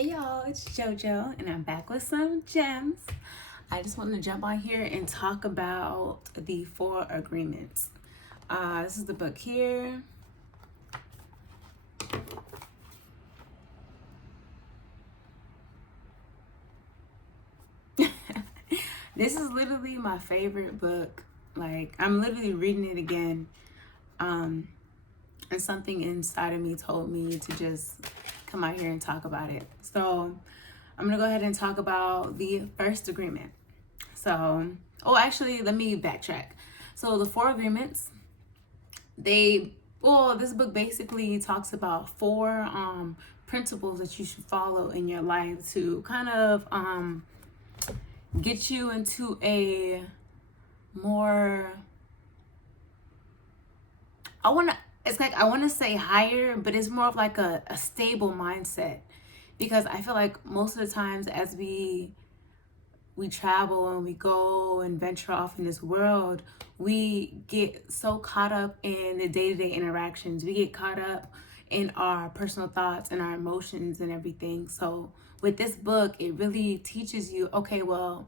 Hey y'all, it's JoJo and I'm back with some gems. I just wanted to jump on here and talk about the 4 agreements. This is the book here. This is literally my favorite book. Like, I'm literally reading it again. And something inside of me told me to just come out here and talk about it. So I'm gonna go ahead and talk about the first agreement. Actually, let me backtrack. So the 4 agreements, this book basically talks about 4 principles that you should follow in your life to kind of get you into a more, I want to say higher, but it's more of like a stable mindset, because I feel like most of the times as we travel and we go and venture off in this world, we get so caught up in the day-to-day interactions. We get caught up in our personal thoughts and our emotions and everything. So with this book, it really teaches you, okay, well,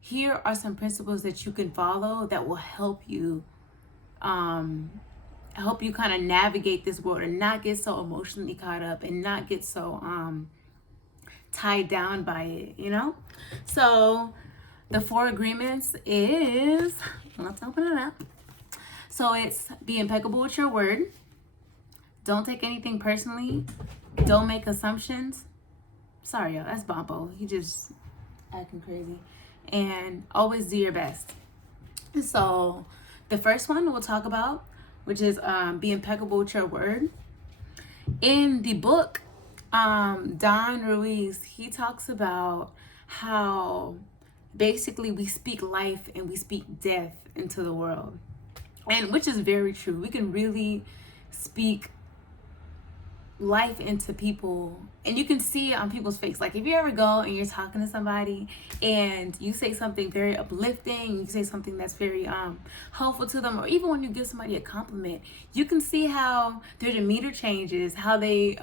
here are some principles that you can follow that will help you kind of navigate this world and not get so emotionally caught up and not get so tied down by it. So the 4 agreements is, let's open it up. So it's be impeccable with your word. Don't take anything personally. Don't make assumptions. Sorry, y'all, that's Bombo. He just acting crazy. And always do your best. So the first one we'll talk about, which is be impeccable with your word. In the book, Don Ruiz, he talks about how basically we speak life and we speak death into the world, and which is very true. We can really speak life into people, and you can see it on people's face. Like if you ever go and you're talking to somebody and you say something very uplifting, you say something that's very helpful to them, or even when you give somebody a compliment, you can see how their demeanor changes, how they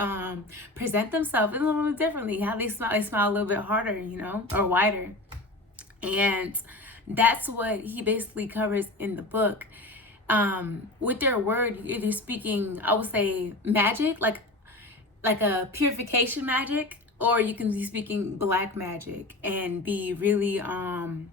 present themselves a little bit differently, how they smile a little bit harder, or wider. And that's what he basically covers in the book. With their word, you're either speaking, I would say, magic, like a purification magic, or you can be speaking black magic and be really when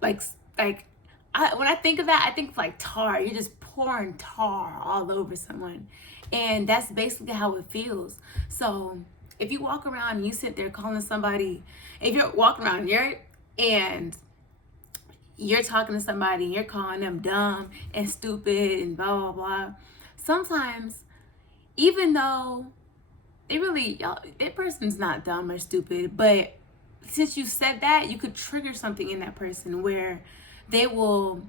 I think of that, I think of like tar. You're just pouring tar all over someone, and that's basically how it feels. So if you walk around and you sit there calling somebody, if you're walking around and you're talking to somebody and you're calling them dumb and stupid and blah blah blah, sometimes, even though that person's not dumb or stupid, but since you said that, you could trigger something in that person where they will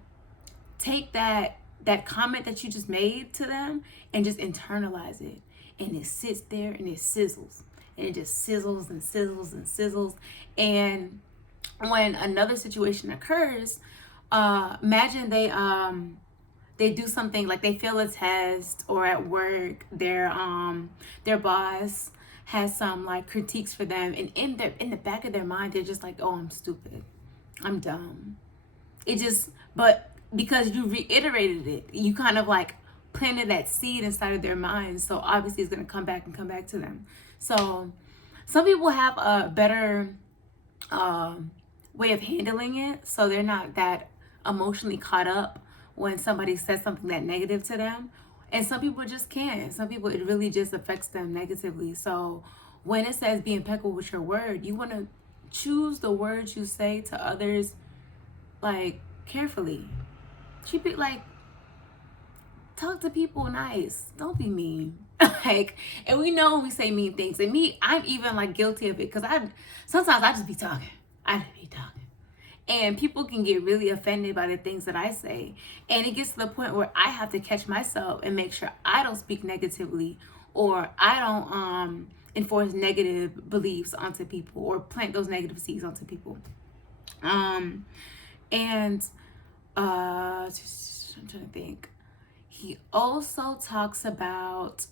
take that comment that you just made to them and just internalize it, and it sits there and it sizzles, and it just sizzles and sizzles and sizzles. And when another situation occurs, imagine they do something, like they fail a test, or at work their boss has some like critiques for them, and in the back of their mind they're just like, oh, I'm stupid, I'm dumb. But because you reiterated it, you kind of like planted that seed inside of their minds, so obviously it's going to come back to them. So some people have a better way of handling it, so they're not that emotionally caught up when somebody says something that negative to them. And some people just can't. Some people, it really just affects them negatively. So when it says be impeccable with your word, you want to choose the words you say to others, like, carefully. Keep it like, talk to people nice. Don't be mean. And we know when we say mean things. And I'm even like guilty of it, because sometimes I just be talking. And people can get really offended by the things that I say. And it gets to the point where I have to catch myself and make sure I don't speak negatively, or I don't enforce negative beliefs onto people, or plant those negative seeds onto people. I'm trying to think. He also talks about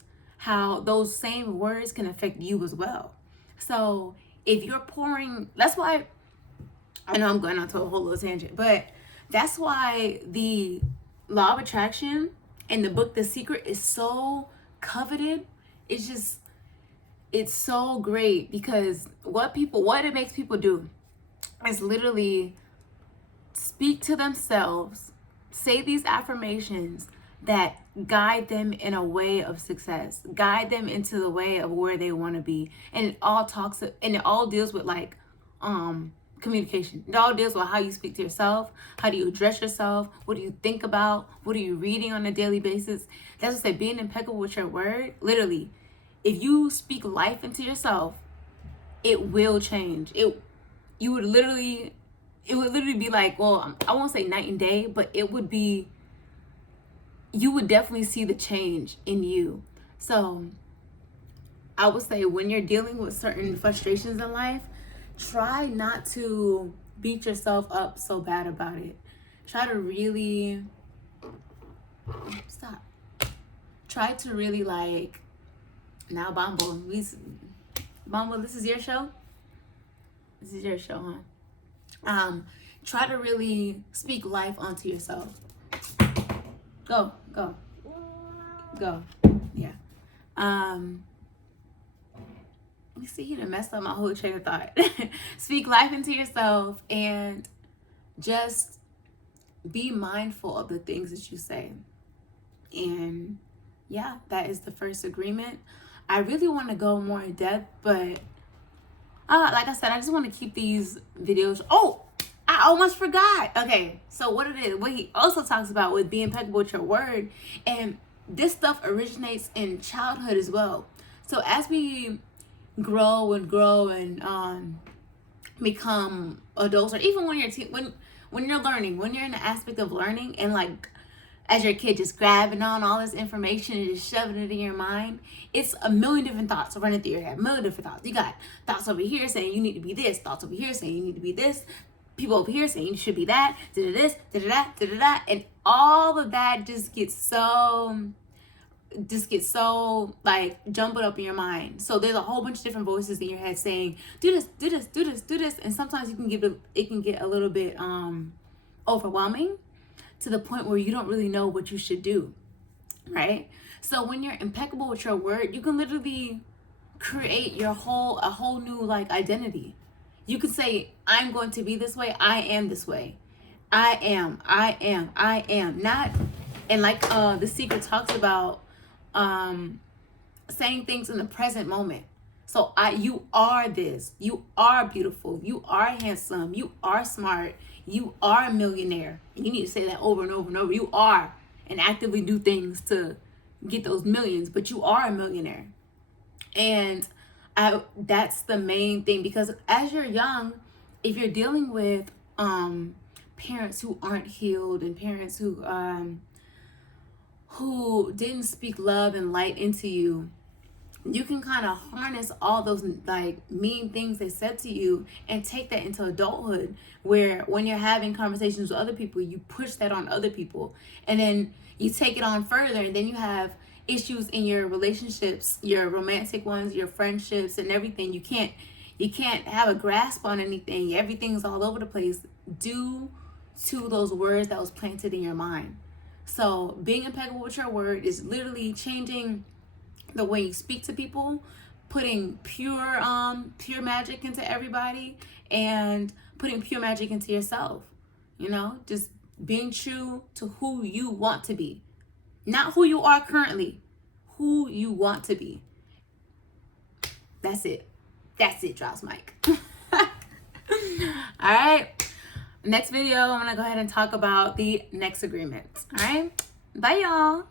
how those same words can affect you as well. So if you're pouring, that's why, I know I'm going on to a whole little tangent, but that's why the law of attraction and the book The Secret is so coveted. It's just, it's so great, because what it makes people do is literally speak to themselves, say these affirmations that guide them in a way of success, guide them into the way of where they want to be. And it all deals with like communication. It all deals with how you speak to yourself, how do you address yourself, what do you think about, what are you reading on a daily basis. That's what I say, being impeccable with your word. Literally, if you speak life into yourself, it will change. It would literally be like, well, I won't say night and day, but it would be, you would definitely see the change in you. So I would say, when you're dealing with certain frustrations in life, try not to beat yourself up so bad about it. Try to really Try to really like, now Bumble, this is your show? This is your show, huh? Try to really speak life onto yourself. Go. Yeah. Let me see, you done messed up my whole train of thought. Speak life into yourself, and just be mindful of the things that you say. And yeah, that is the first agreement. I really want to go more in depth, but like I said, I just want to keep these videos. Oh, I almost forgot. Okay, so what he also talks about with being impeccable with your word, and this stuff originates in childhood as well. So as we grow and become adults, or even when you're when you're learning, when you're in the aspect of learning, and like as your kid just grabbing on all this information and just shoving it in your mind, it's a million different thoughts running through your head. A million different thoughts. You got thoughts over here saying you need to be this, thoughts over here saying you need to be this, people over here saying you should be that, this, da-da-da, and all of that just gets so like jumbled up in your mind. So there's a whole bunch of different voices in your head saying, do this, do this, do this, do this. And sometimes it can get a little bit overwhelming, to the point where you don't really know what you should do, right? So when you're impeccable with your word, you can literally create a whole new like identity. You can say, I'm going to be this way. I am this way. I am. Not, and like The Secret talks about saying things in the present moment. So you are this. You are beautiful. You are handsome. You are smart. You are a millionaire. And you need to say that over and over and over. You are, and actively do things to get those millions, but you are a millionaire. And that's the main thing, because as you're young, if you're dealing with parents who aren't healed, and parents who didn't speak love and light into you, you can kind of harness all those like mean things they said to you and take that into adulthood, where when you're having conversations with other people, you push that on other people, and then you take it on further, and then you have issues in your relationships, your romantic ones, your friendships, and everything. You can't have a grasp on anything. Everything's all over the place due to those words that was planted in your mind. So being impeccable with your word is literally changing the way you speak to people, putting pure magic into everybody, and putting pure magic into yourself. You know, just being true to who you want to be, not who you are currently, who you want to be. That's it. Drops mic. All right. Next video, I'm gonna go ahead and talk about the next agreement. All right. Bye, y'all.